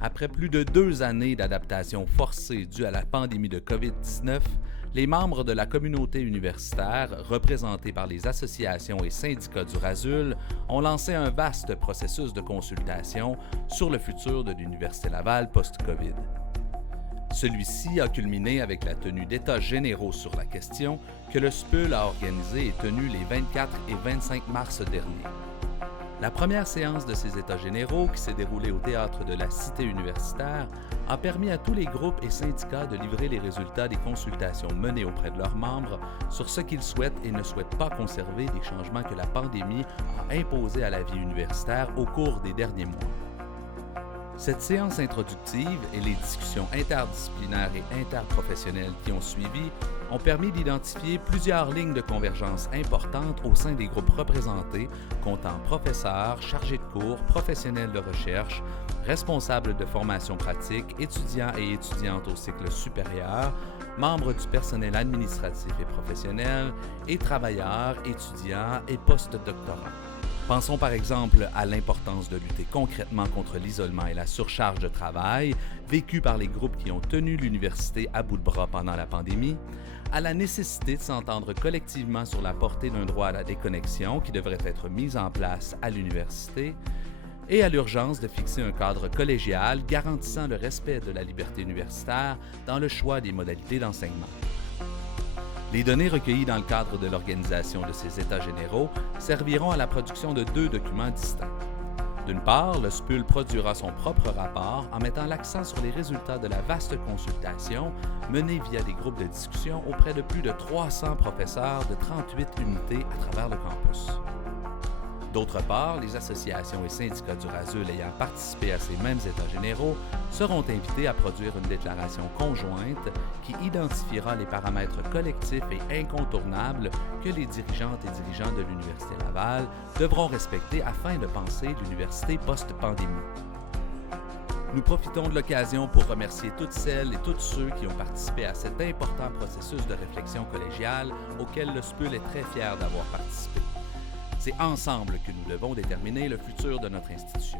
Après plus de 2 années d'adaptation forcée due à la pandémie de COVID-19, les membres de la communauté universitaire, représentés par les associations et syndicats du RASUL, ont lancé un vaste processus de consultation sur le futur de l'Université Laval post-COVID. Celui-ci a culminé avec la tenue d'états généraux sur la question que le SPUL a organisé et tenu les 24 et 25 mars dernier. La première séance de ces états généraux, qui s'est déroulée au théâtre de la Cité universitaire, a permis à tous les groupes et syndicats de livrer les résultats des consultations menées auprès de leurs membres sur ce qu'ils souhaitent et ne souhaitent pas conserver des changements que la pandémie a imposés à la vie universitaire au cours des derniers mois. Cette séance introductive et les discussions interdisciplinaires et interprofessionnelles qui ont suivi ont permis d'identifier plusieurs lignes de convergence importantes au sein des groupes représentés, comptant professeurs, chargés de cours, professionnels de recherche, responsables de formation pratique, étudiants et étudiantes au cycle supérieur, membres du personnel administratif et professionnel, et travailleurs, étudiants et postdoctorants. Pensons par exemple à l'importance de lutter concrètement contre l'isolement et la surcharge de travail vécue par les groupes qui ont tenu l'université à bout de bras pendant la pandémie, à la nécessité de s'entendre collectivement sur la portée d'un droit à la déconnexion qui devrait être mis en place à l'université, et à l'urgence de fixer un cadre collégial garantissant le respect de la liberté universitaire dans le choix des modalités d'enseignement. Les données recueillies dans le cadre de l'organisation de ces états généraux serviront à la production de 2 documents distincts. D'une part, le SPUL produira son propre rapport en mettant l'accent sur les résultats de la vaste consultation menée via des groupes de discussion auprès de plus de 300 professeurs de 38 unités à travers le campus. D'autre part, les associations et syndicats du RASUL ayant participé à ces mêmes états généraux seront invités à produire une déclaration conjointe qui identifiera les paramètres collectifs et incontournables que les dirigeantes et dirigeants de l'Université Laval devront respecter afin de penser l'université post-pandémie. Nous profitons de l'occasion pour remercier toutes celles et tous ceux qui ont participé à cet important processus de réflexion collégiale auquel le SPUL est très fier d'avoir participé. C'est ensemble que nous devons déterminer le futur de notre institution.